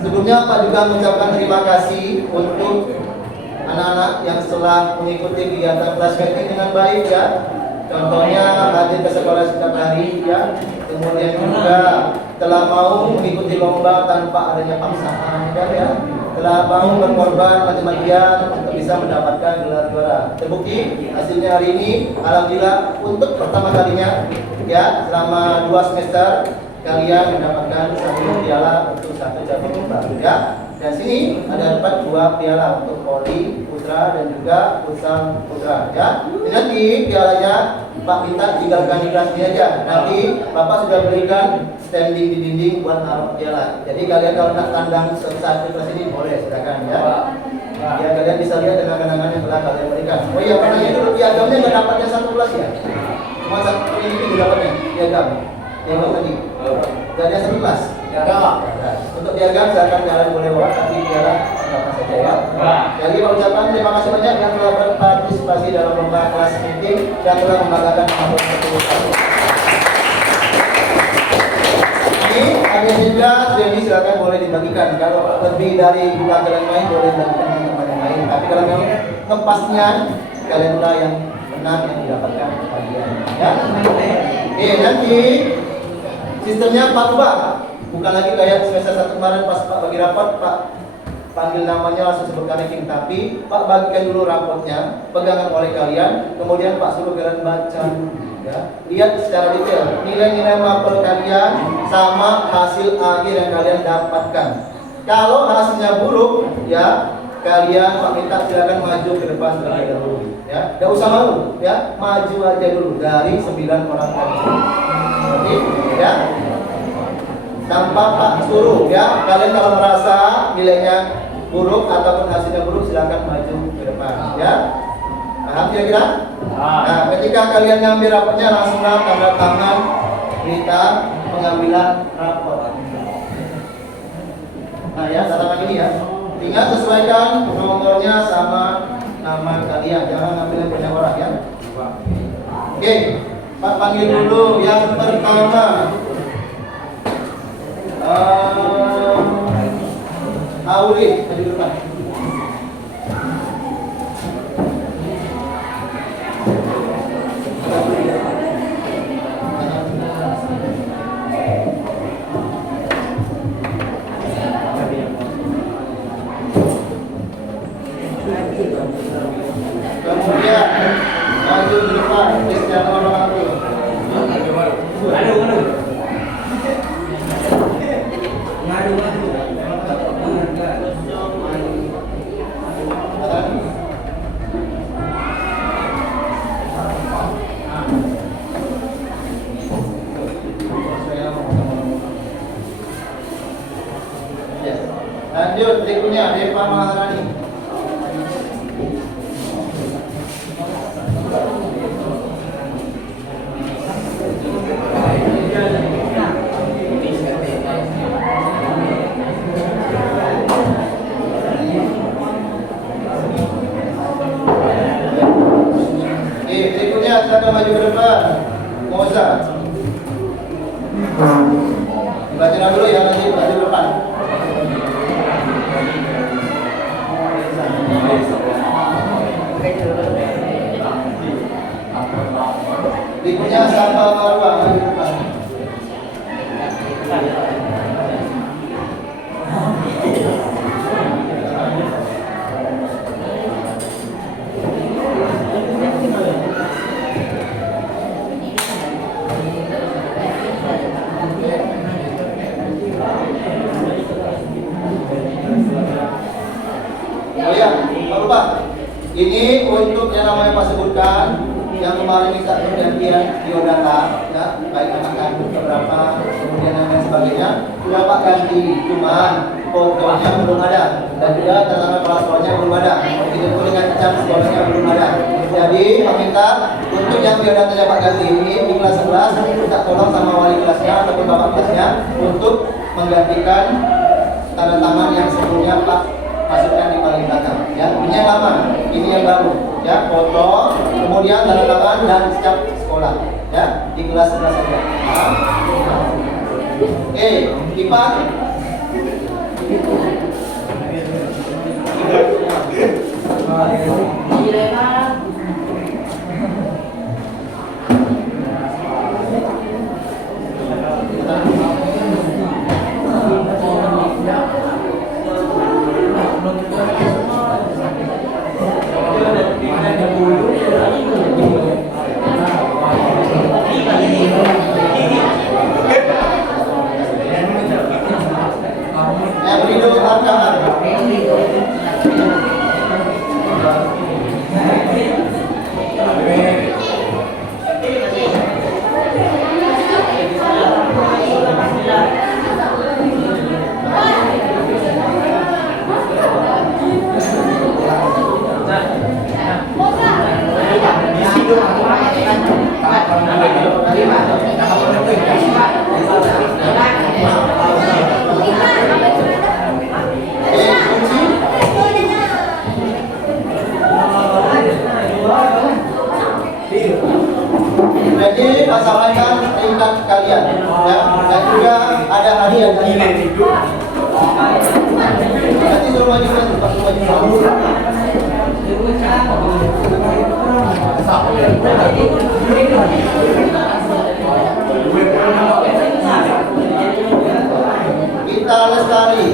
Sebelumnya Pak juga mengucapkan terima kasih untuk anak-anak yang setelah mengikuti kegiatan kelas ini dengan baik ya. Contohnya hadir ke sekolah setiap hari ya. Kemudian juga telah mau mengikuti lomba tanpa adanya paksaan ya. Telah mau berkorban mati-matian untuk bisa mendapatkan gelar juara. Terbukti hasilnya hari ini alhamdulillah untuk pertama kalinya ya selama 2 semester kalian mendapatkan 1 piala untuk 1 cabang lomba ya. Dan sini ada 2 piala untuk Poli Putra dan juga Futsal Putra ya. Dan nanti pialanya Pak minta tinggalkan di kelas ini aja. Nanti Bapak sudah berikan standing di dinding buat naruh piala. Jadi kalian kalau nak tandang saat di kelas ini boleh silakan ya. Ya kalian bisa lihat dengan kenangan yang telah kalian berikan. Oh iya, karena itu piagamnya nggak dapatnya 1 kelas ya. Cuma 1 ini dapatnya piagam. Piagam tadi. Gak ada 1 kelas. Ya, untuk piagam silakan kalian boleh bawa, tapi piala apa saja ya. Jadi Pak ucapkan terima kasih banyak yang telah berpartisipasi dalam lomba kelas meeting dan telah membanggakan mahasiswa pertukaran. Ini ada juga jadi silakan boleh dibagikan. Kalau lebih dari 2 kalian main boleh dibagikan dengan teman yang lain. Tapi kalau memang tempatnya kalian pula yang benar yang mendapatkan bagian. Ya. Oke, nanti sistemnya Pak ubah. Bukan lagi kayak semester 1 kemarin pas Pak bagi rapat, Pak panggil namanya langsung sebutkan ranking, tapi Pak bagikan dulu rapotnya, pegangan oleh kalian, kemudian Pak suruh kalian baca, ya. Lihat secara detail nilai-nilai mapel kalian sama hasil akhir yang kalian dapatkan. Kalau hasilnya buruk, ya kalian Pak minta silakan maju ke depan terlebih dahulu, ya. Tidak usah malu, ya, maju aja dulu dari 9 orang tadi. Oke, ya. Tanpa Pak suruh, ya. Kalian kalau merasa nilainya buruk ataupun hasilnya buruk, silakan maju ke depan, ya. Paham kira-kira? Nah, ketika kalian ngambil rapotnya, langsunglah tanda tangan berita pengambilan rapot. Nah, ya, tanda tangan ini, ya. Ingat sesuaikan nomornya sama nama kalian, jangan ngambil yang punya orang, ya. Oke, Pak panggil dulu yang pertama. Auri, maju depan. Kemudian maju ke depan, Cristiano Ronaldo. Lanjut, berikutnya Deva Maharani. Berikutnya kita maju ke depan, Moza. Baca dulu ya, nanti maju ke depan. Berikutnya Samba Marwa, maju ke depan. Oh ya, Pak lupa. Ini untuk yang namanya Pak sebutkan, yang kemarin minta pergantian biodata, ya, baik anak kandung beberapa, kemudian dan lain sebagainya, sudah Pak ganti, cuman fotonya belum ada, dan juga tanda paspornya belum ada, begitu dengan cap sekolahnya belum ada. Jadi Pak minta untuk yang biodatanya Pak ganti ini di kelas 11, minta tolong sama wali kelasnya ataupun bapak kelasnya untuk menggantikan tanda tangan yang sebelumnya Pak masukkan di paling belakang, ya. Ini yang lama, ini yang baru, ya. Foto, kemudian tanda tangan dan cap sekolah, ya, di kelas 11 saja. Oke, IPA. Jadi pasalkan tingkat kalian, ya, dan juga ada hadiah dari nanti suruh maju pas maju. Kita Lestari.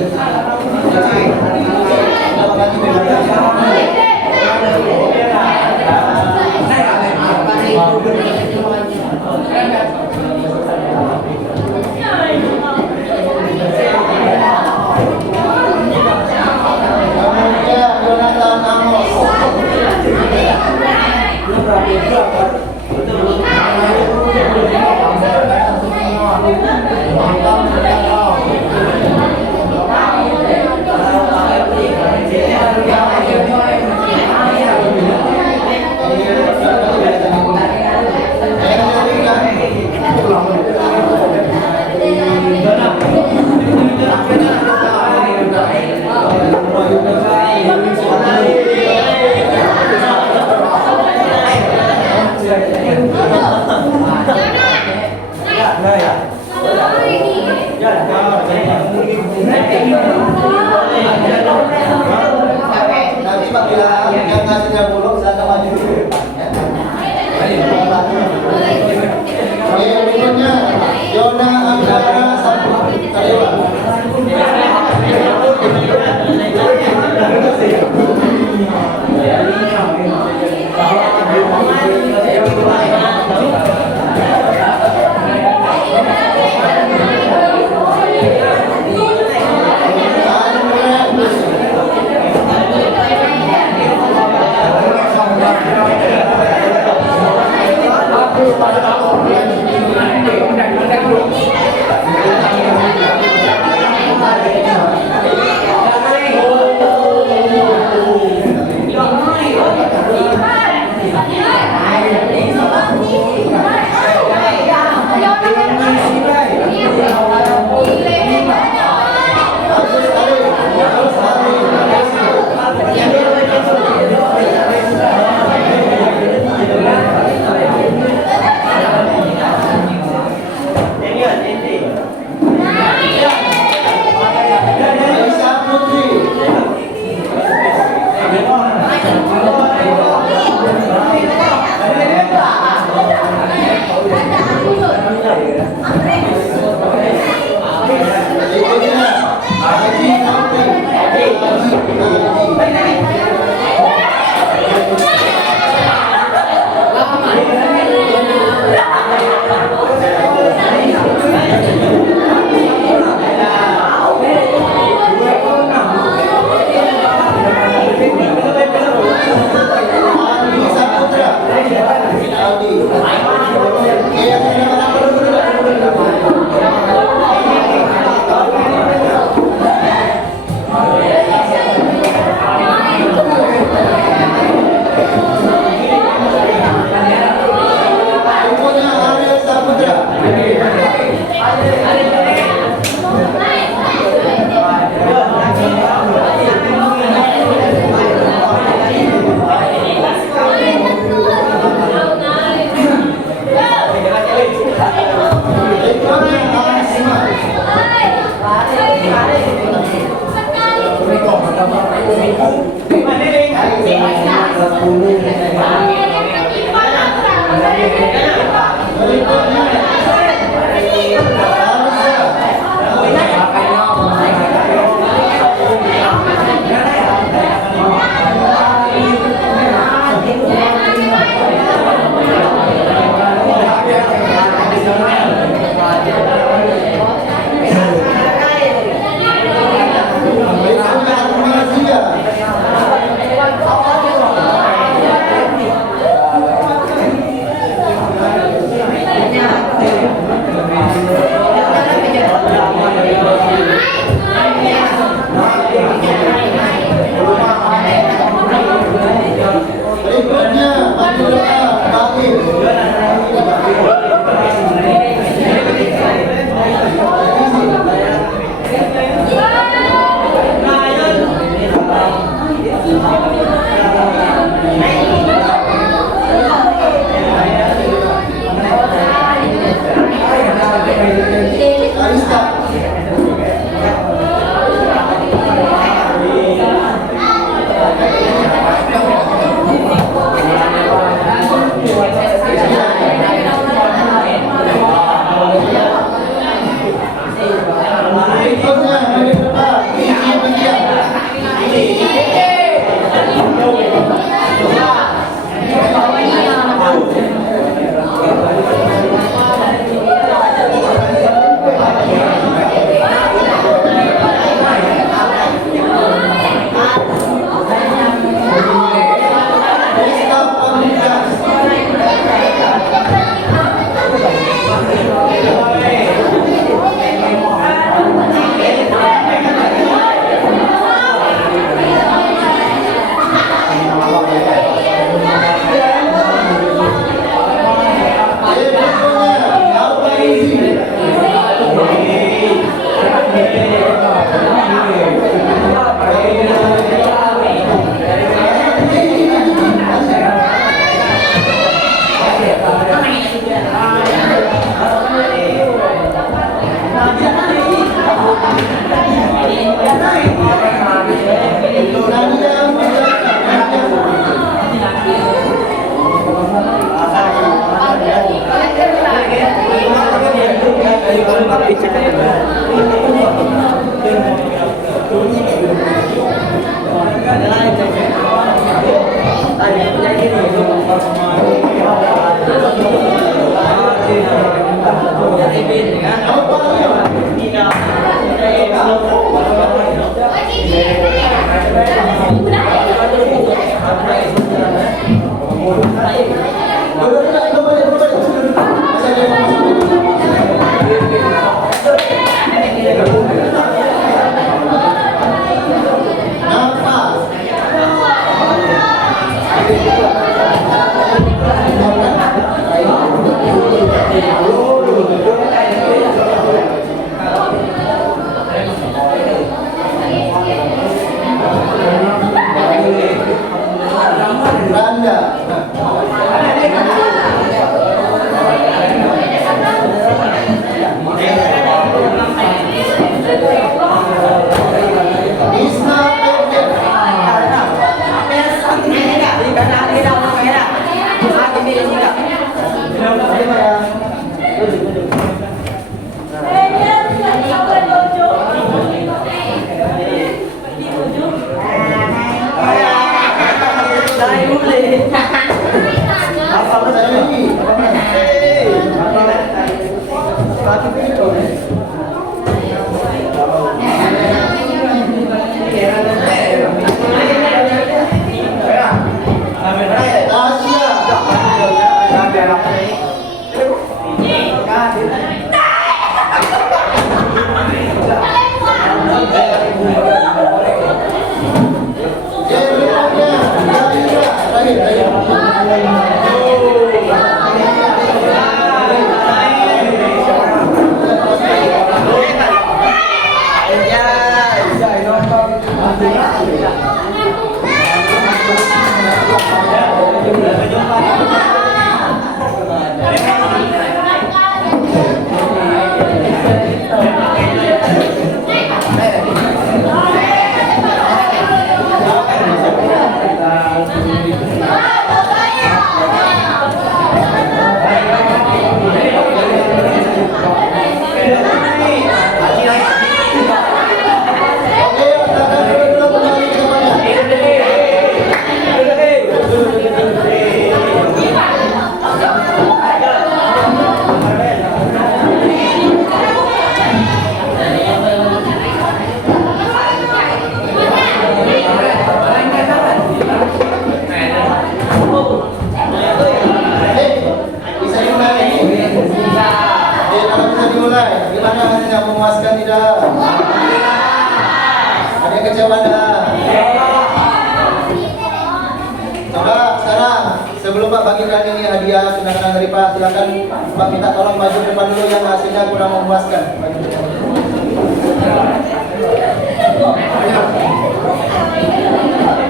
Sebelum Pak bagikan ini hadiah kenangan dari Pak, silakan Pak minta tolong maju ke depan dulu yang hasilnya kurang memuaskan.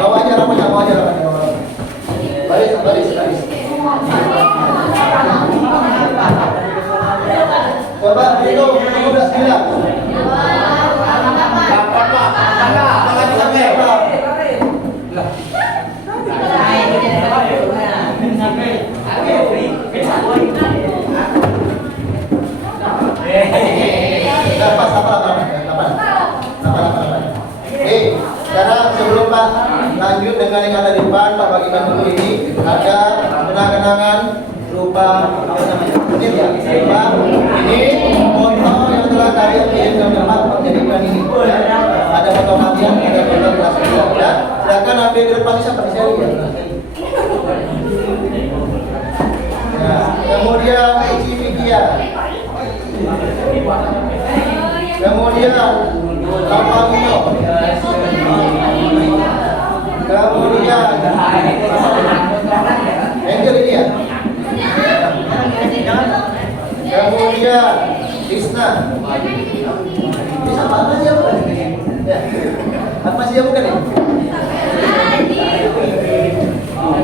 Bawa aja rapatnya, bawa aja rapatnya. Baris. Coba itu udah sembilan. Sekarang sebelum Pak lanjut dengan yang ada di depan, Pak bagikan dulu ini ada kenang-kenangan berupa apa namanya? Berupa ini foto yang telah kalian kirim ke Pak menjadikan ini. Ya. Ada foto kalian, ada foto kelas juga. Ya. Silakan ambil di depan siapa di sini. Ya. Kemudian Ici Vikia. Kemudian Papa Mino. Kemudian Angel ini ya. Kemudian Krisna. Bisa apa sih bukan? Ya. Apa sih bukan ini?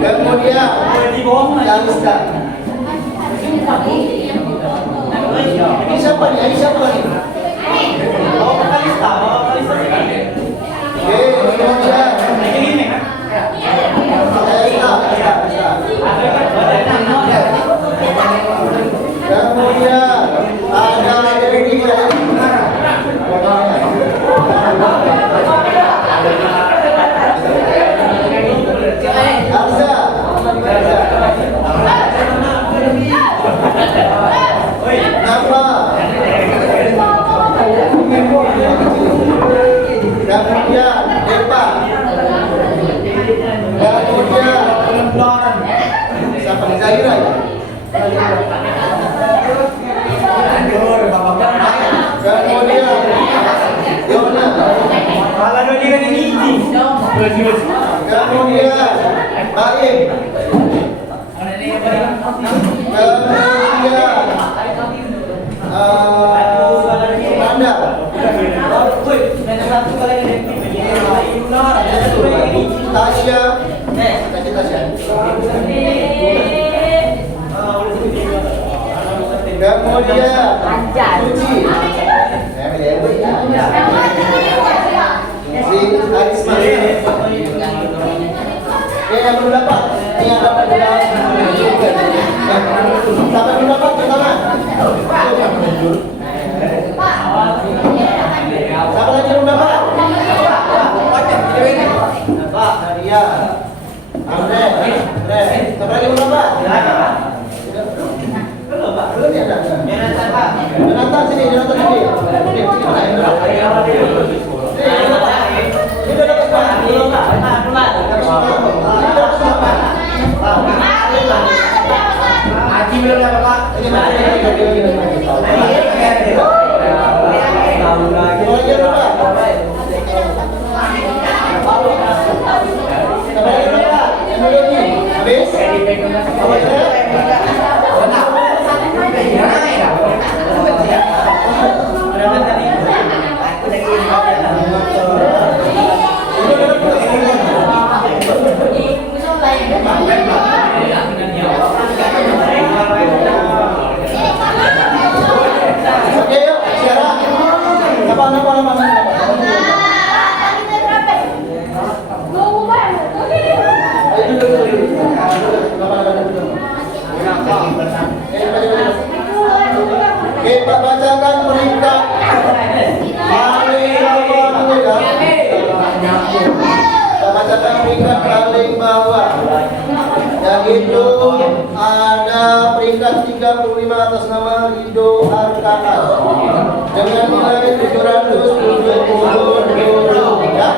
Kemudian Kalista. Ini siapa nih? Ini siapa nih? Kalista. Oke, kemudian kemudian ada Dewi Arza. Nama kemudian Depa. Kemudian siapa nih? Zahira ya? Kemudian Yona. Kemudian Baim. Kemudian Anda. Tasya. Kemudian Suci. Si Arisma. Yang berapa? Yang dapat Sampai dulu dapat tangan. Siapa lagi belum dapat? Pak, Nadia, Andre, siapa lagi belum dapat? Belum ya, Jonathan sini, Jonathan sini. Ini dapat Pak. Haji belum dapat Pak. Ini kita bacakan peringkat paling bawah, yaitu ada peringkat 35 atas nama Rido Arkaas dengan nilai 770 ya.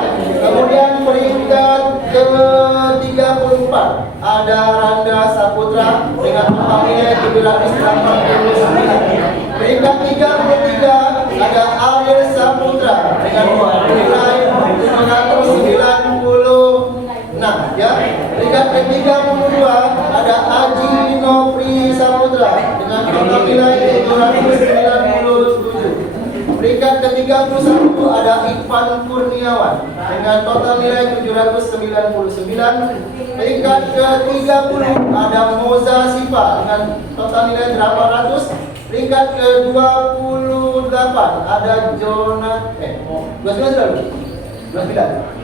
Kemudian peringkat ke-34 ada Randa Saputra dengan nilai 789. Peringkat 33 ada Ariel Saputra dengan nilai 796 ya. Peringkat ke-32 ada Aji Nopri Saputra dengan total nilai 797. Peringkat ke-31 ada Ivan Kurniawan dengan total nilai 799. Peringkat ke-30 ada Moza Sipa dengan total nilai 800. Peringkat ke-28 ada Jonathan 29 sudah? 29.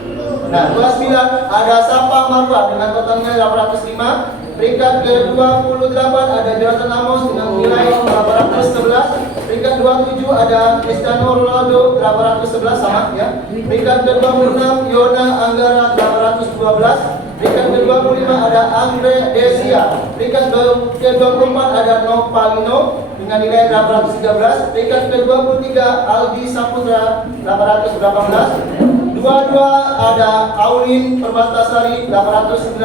Nah, 29 ada Sapa Marwa dengan total nilai 805. Peringkat ke-28 ada Jonathan Amos dengan nilai 811. Peringkat 27 ada Cristiano Ronaldo 811 sama ya. Peringkat ke-26 Yona Anggara 812. Peringkat ke-25 ada Andre Desia. Peringkat ke-24 ada Nopalino dengan nilai 813. Peringkat ke-23 Aldi Saputra 818. 22 ada Aulin Perbatasari 819.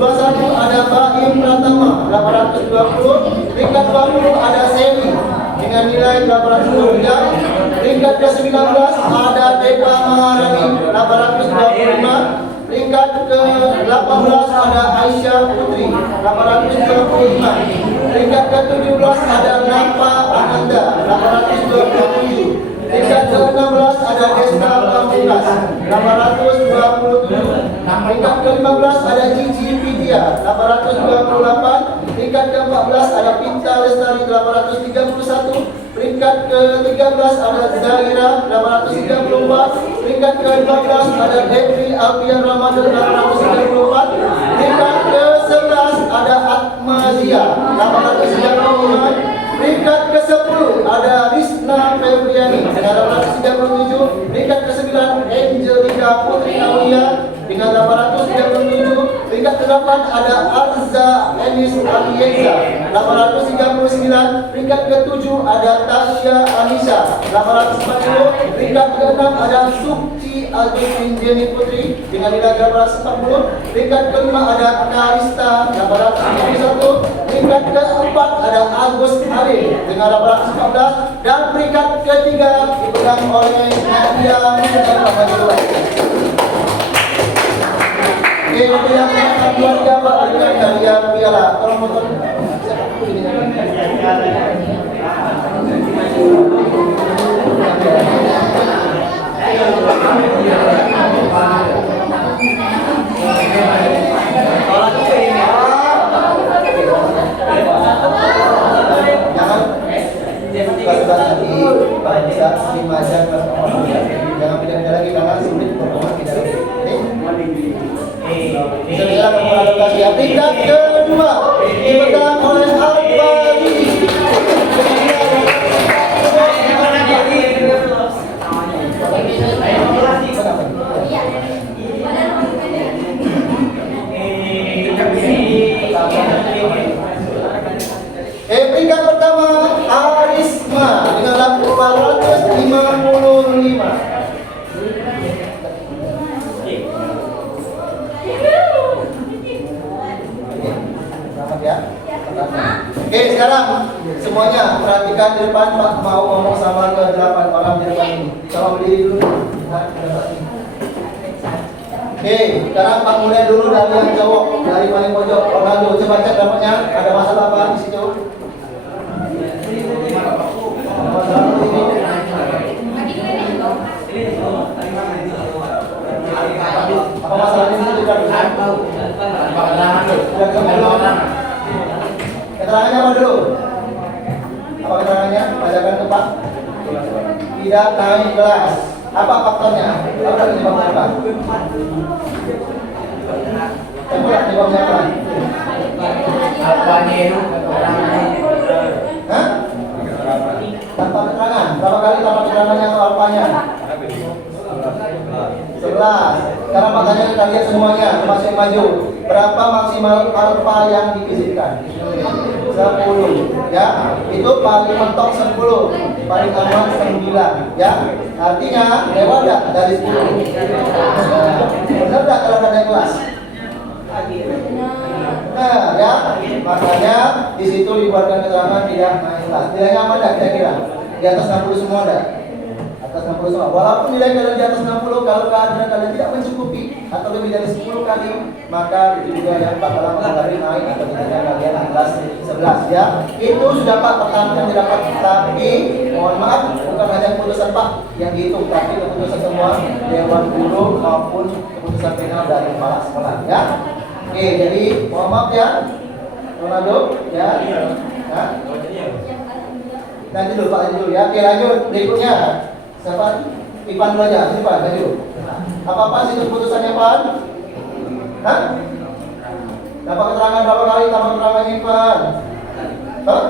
21 ada Baim Pratama 820. Peringkat 20 ada Seli dengan nilai 823. Peringkat ke-19 ada Depa Maharani 825. Peringkat ke-18 ada Aisyah Putri 825. Peringkat ke-17 ada Napa Ananda 827. Peringkat ke-16 ada Desta Pamungkas 827. Peringkat ke-15 ada Cici Vidya 828. Peringkat ke-14 ada Pinta Lestari 831. Peringkat ke-13 ada Zahira 834. Peringkat ke-15 ada Henry Alfian Ramadan 834. Peringkat ke-11 ada Atmazia 835. Peringkat ke-10 ada Rizna Febriani dengan 837. Peringkat ke-9 Angelika Putri Aulia dengan 837. Peringkat ke-8 ada Arza Enis Alieza 839. Peringkat ke-7 ada Tasya Anissa 840. Peringkat ke-6 ada Sukti Agustin Jenny Putri dengan nilai 840. Peringkat ke-5 ada Karista 831. Peringkat ke-4 ada Agus Arif dengan 814. Dan peringkat ke-3 dipegang oleh Nadia Muhammad. Oke, itu yang keluarga Pak dengan hadiah piala. Tolong motor. Jangan pindah-pindah lagi karena sulit performa tidak lagi. Peringkat kedua dipegang oleh Alfa Semuanya perhatikan di depan, Pak mau ngomong sama ke 8 orang di depan ini. Tolong berdiri dulu. Nah, oke, sekarang Pak mulai dulu dari yang cowok, dari paling pojok. Ronaldo, coba cek dapatnya. Ada masalah apa di situ? Apa masalahnya di situ? Keterangannya apa dulu? Apa keterangannya? Bacakan ke Pak. Tidak naik kelas. Apa faktornya? Apa penyebabnya apa? Penyebabnya apa? Apanya itu? Hah? Tanpa keterangan. Berapa kali tanpa keterangannya atau apanya? 11. Sekarang Pak tanya kalian semuanya, termasuk yang maju. Berapa maksimal alfa yang diizinkan? 10. Ya, itu paling mentok 10, paling aman 9. Ya, artinya lewat enggak dari 10? Benar enggak kalau ada kelas? Nah, ya, makanya di situ dibuatkan keterangan tidak naik kelas. Nilainya apa enggak kira-kira? Di atas 60 semua enggak? Atas 60 semua. Walaupun nilai kalian di atas 60, kalau keadaan kalian tidak mencukupi atau lebih dari 10 kali, maka itu juga yang bakalan mempengaruhi naik atau tidaknya kalian kelas 11 ya. Itu sudah Pak pertahankan didapat, tapi mohon maaf bukan hanya keputusan Pak yang dihitung, tapi keputusan semua dewan guru maupun keputusan final dari kepala sekolah ya. Oke, jadi mohon maaf ya, Ronaldo ya. Nah, nanti dulu Pak, nanti dulu ya. Oke, lanjut berikutnya. Siapa? Ipan dulu aja, sini Pak, lanjut. Apa sih keputusannya Pak? Hah? Dapat keterangan berapa kali tambah keterangannya Ipan? Hah?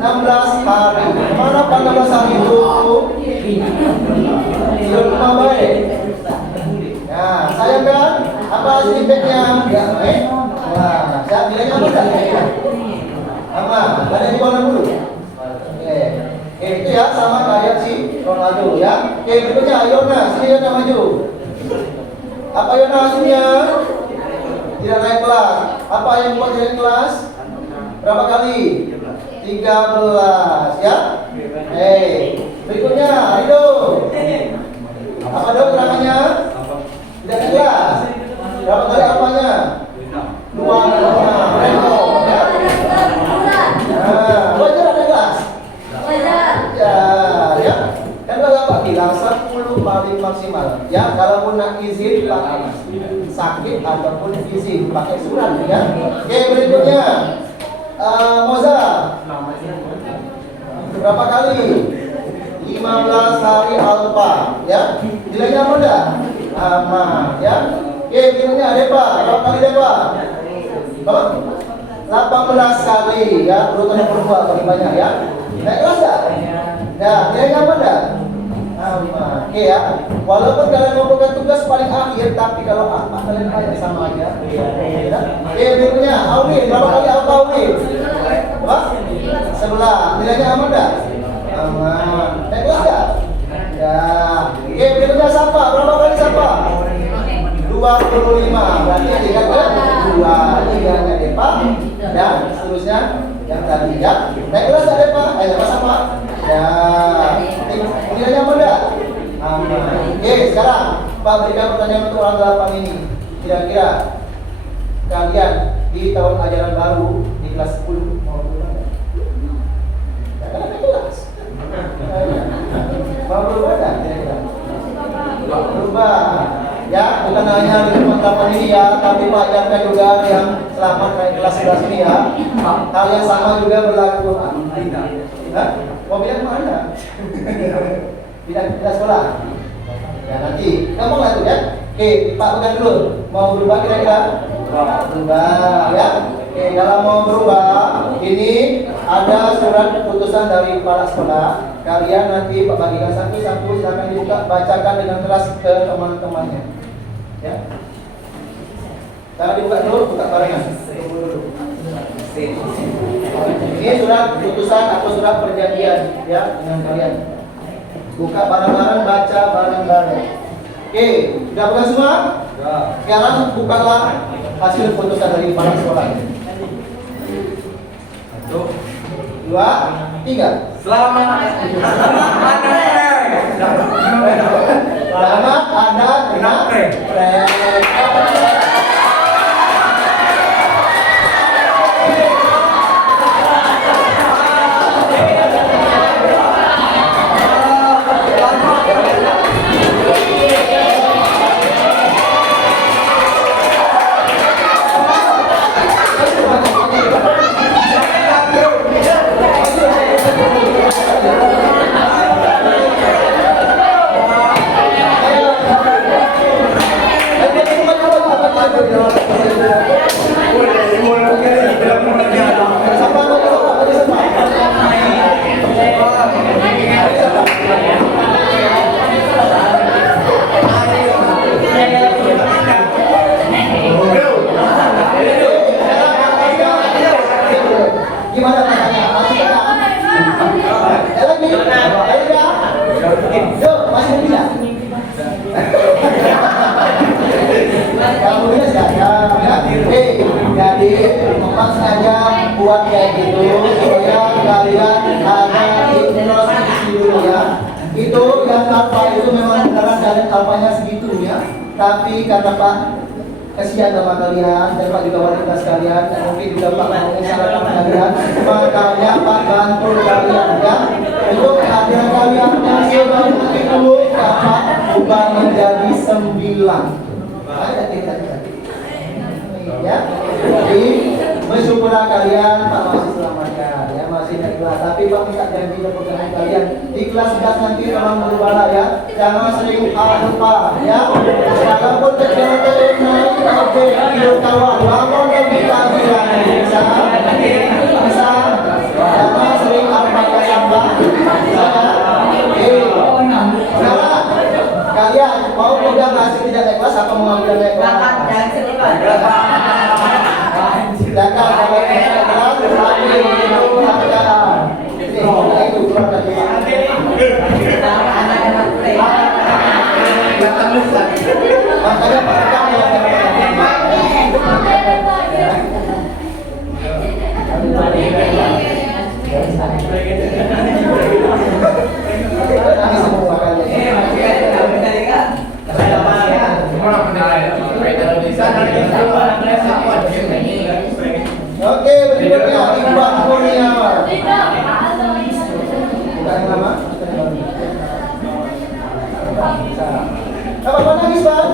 16 hari. Mana Pak 16 hari itu? Sudah baik. Nah, sayang kan? Apa feedbacknya? Ya, baik. Wah, saya bilangnya apa? Sama, ada di bawah dulu. Oke. Itu ya sama kayak si Ronaldo ya. Oke, berikutnya Yona, sini Yona maju. Apa Yona hasilnya? Tidak naik kelas. Apa yang buat tidak naik kelas? Berapa kali? 13 ya. Berikutnya Rido. Apa dong keterangannya? Tidak naik kelas. Berapa kali apanya? 2 Brendo ya. Nah, wajar ada kelas. Ya, kan Bapak bilang 10 paling maksimal. Ya, kalaupun nak izin pakai sakit ataupun izin pakai surat ya. Oke, berikutnya Moza. Berapa kali? 15 hari alfa ya. Nilainya apa enggak? Aman ya. Oke, berikutnya Depa. Berapa kali Depa? 18 kali ya. Urutan yang kedua paling banyak ya. Naik kelas enggak? Nah, nilainya apa enggak? 5. Oke ya. Walaupun kalian mengumpulkan tugas paling akhir, tapi kalau apa kalian banyak sama aja. Oke, berikutnya Audit. Berapa kali alfa Audit? 11. Nilainya aman enggak? Aman. Naik kelas enggak? Ya. Oke, berikutnya Sapa. Berapa kali Sapa? 25. Berarti tingkat ke 2. Tinggalnya Depa dan seterusnya yang tadi ya. Naik kelas enggak Depa? Apa Sapa? Ya. Nilainya apa enggak? Aman. Oke, sekarang Pak berikan pertanyaan untuk orang 8 ini. Kira-kira kalian di tahun ajaran baru di kelas 10 mau berubah enggak? Ya kan ada kelas. Mau berubah enggak kira-kira? Berubah. Ya, bukan hanya di teman-teman ini ya, tapi Pak Yarka juga yang selamat naik kelas 11 ini ya. Hal yang sama juga berlaku. Hah? Mau pindah kemana? Pindah sekolah? Ya nanti, gampang lah tuh ya. Oke, Pak pegang dulu. Mau berubah kira-kira? Berubah ya. Oke, kalau mau berubah, ini ada surat keputusan dari kepala sekolah. Kalian nanti Pak bagikan satu-satu, silakan dibuka, bacakan dengan keras ke teman-temannya. Ya. Sekarang dibuka dulu, buka barengan. Ini surat keputusan atau surat perjanjian ya dengan kalian. Buka bareng-bareng, baca bareng-bareng. Oke, sudah buka semua? Sekarang bukalah hasil keputusan dari kepala sekolah. 2, 3. Selamat Anda kena prank. Gimana rasanya? Masih kena? Lagi? Yuk, masih tidak? Kamu ini saja, jadi memang sengaja buat kayak gitu supaya kalian ada introspeksi dulu ya. Itu yang alfa itu memang beneran kalian alfanya segitu ya. Tapi karena Pak kasihan sama kalian dan Pak juga wanita sekalian dan mungkin juga Pak mau menyarankan kalian, makanya Pak bantu kalian ya untuk kehadiran kalian yang sebanyak itu Pak ubah menjadi 9. Ya, jadi bersyukurlah kalian Pak masih selamatkan ya, masih ikhlas. Tapi Pak minta janji kepada kalian di kelas 11 nanti tolong berbala ya, jangan sering lupa ya. Walaupun kecil naik oke kilo kawan, bangun lebih lagi bisa, jangan sering lupa kesambah. Sekarang kalian mau pegang hasil tidak naik kelas apa mau ambil naik kelas? Jangan sedih Pak. Silakan kalau naik kelas ambil itu hargaan. Itu kurang dari makanya Pak oke, berikutnya Iqbal Kurniawan. Bukan nama? Apa nangis, Bang?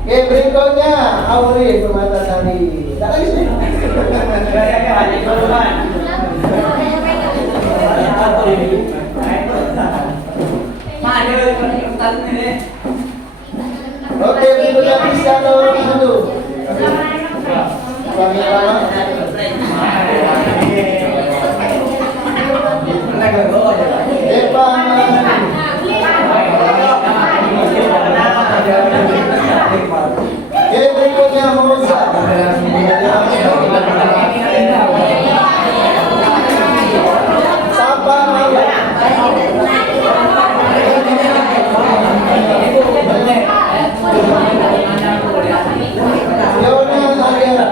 Oke, berikutnya Auri Permatasari. Tak nangis nih. Oke, berikutnya Cristiano Ronaldo. Oke, berikutnya Moza. Sapa Maya. Yona Ariana.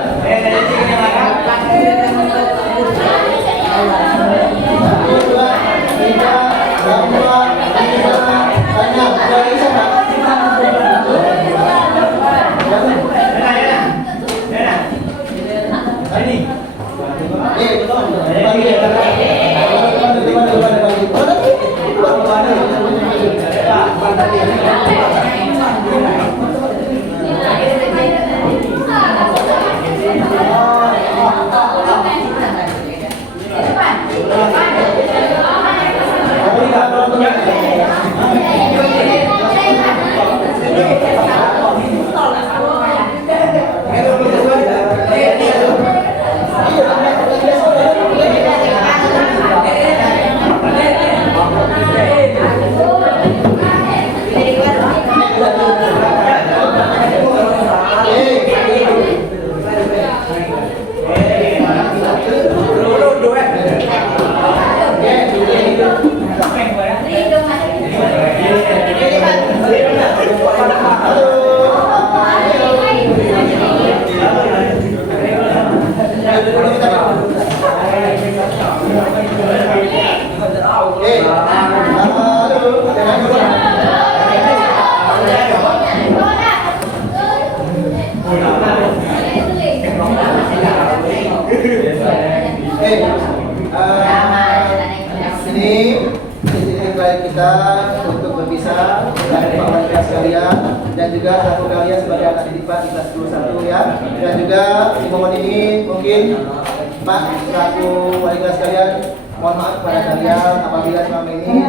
kita untuk berpisah dari Pak Wali kelas sekalian dan juga satu kalian sebagai anak didik Pak di kelas 21 ya. Dan juga di momen ini mungkin Pak selaku wali kelas sekalian mohon maaf kepada kalian apabila selama ini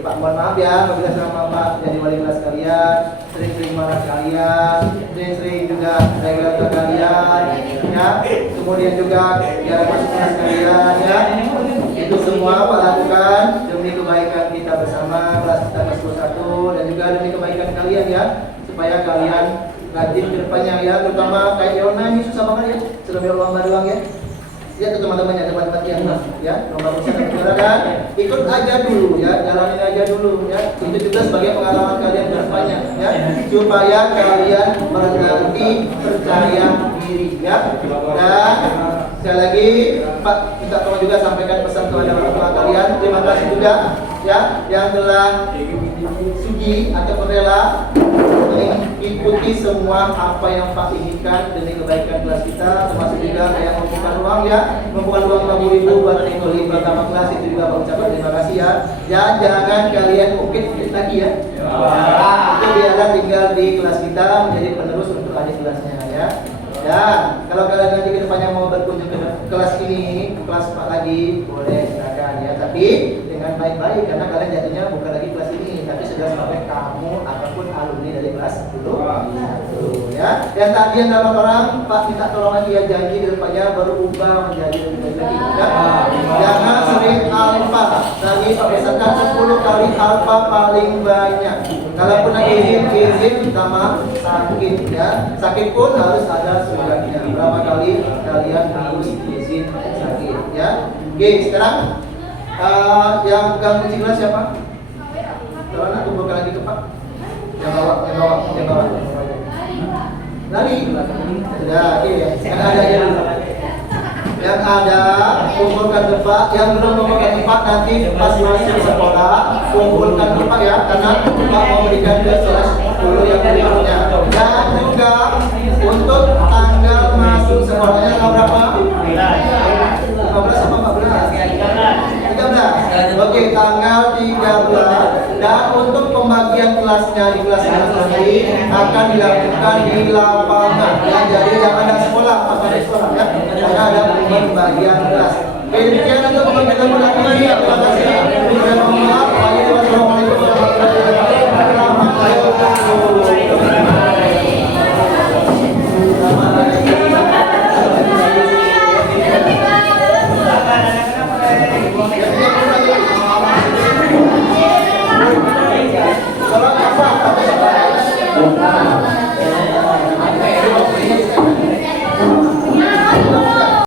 Pak mohon maaf ya apabila selama Pak jadi wali kelas kalian sering-sering marah kalian, sering-sering juga regular kalian ya, kemudian juga jarak masuk kelas kalian ya, itu semua Pak lakukan demi kebaikan kita bersama kelas kita kelas 21 dan juga demi kebaikan kalian ya, supaya kalian rajin ke depannya ya, terutama kayak Yona ini susah banget ya, sudah biar lomba doang ya. Lihat tuh teman-temannya, teman-teman yang ya, lomba usaha negara kan, ikut aja dulu ya, jalanin aja dulu ya. Itu juga sebagai pengalaman kalian ke depannya ya, supaya kalian berlatih percaya diri ya. Dan sekali lagi Pak minta tolong juga sampaikan pesan kepada orang tua kalian. Terima kasih juga ya yang telah sudi atau rela mengikuti semua apa yang Pak inginkan demi kebaikan kelas kita, termasuk juga kayak membuka ruang ya, membuka ruang 50.000 buat beli pertama kelas, itu juga Pak ucapkan terima kasih ya. Dan jangan kalian mungkin lagi ya, itu biarlah tinggal di kelas kita menjadi penerus untuk adik kelasnya ya. Dan kalau kalian nanti kedepannya mau berkunjung ke kelas ini, kelas Pak lagi, boleh silakan ya. Tapi dengan baik-baik karena kalian jadinya bukan lagi kelas ini, tapi sudah sebagai kamu ataupun alumni dari kelas dulu ya. Dan tadi yang dapat orang Pak minta tolong lagi ya, janji kedepannya berubah menjadi lebih lagi ya. Jangan sering alfa, tadi Pak pesankan 10 kali alfa paling banyak. Kalaupun izin sama sakit ya, sakit pun harus ada suratnya. Berapa kali kalian harus izin sakit ya. Oke, sekarang yang pegang kunci kelas siapa? Tolong aku buka lagi ke Pak. Yang bawa. Lari. Sudah, oke ya. Yang ada kumpulkan tempat, yang belum kumpulkan tempat nanti pas masuk sekolah kumpulkan tempat ya, karena Pak mau berikan ke kelas 10 yang berikutnya. Dan juga untuk tanggal masuk sekolahnya tanggal berapa? 15 apa 14? 13. Oke, tanggal 13. Dan untuk pembagian kelasnya di kelas nanti akan dilakukan di lapangan. Ya, jadi jangan ada sekolah, pas ada sekolah ya. Karena ada pembagian kelas. Oke, demikian untuk pembagian kelas. Terima kasih.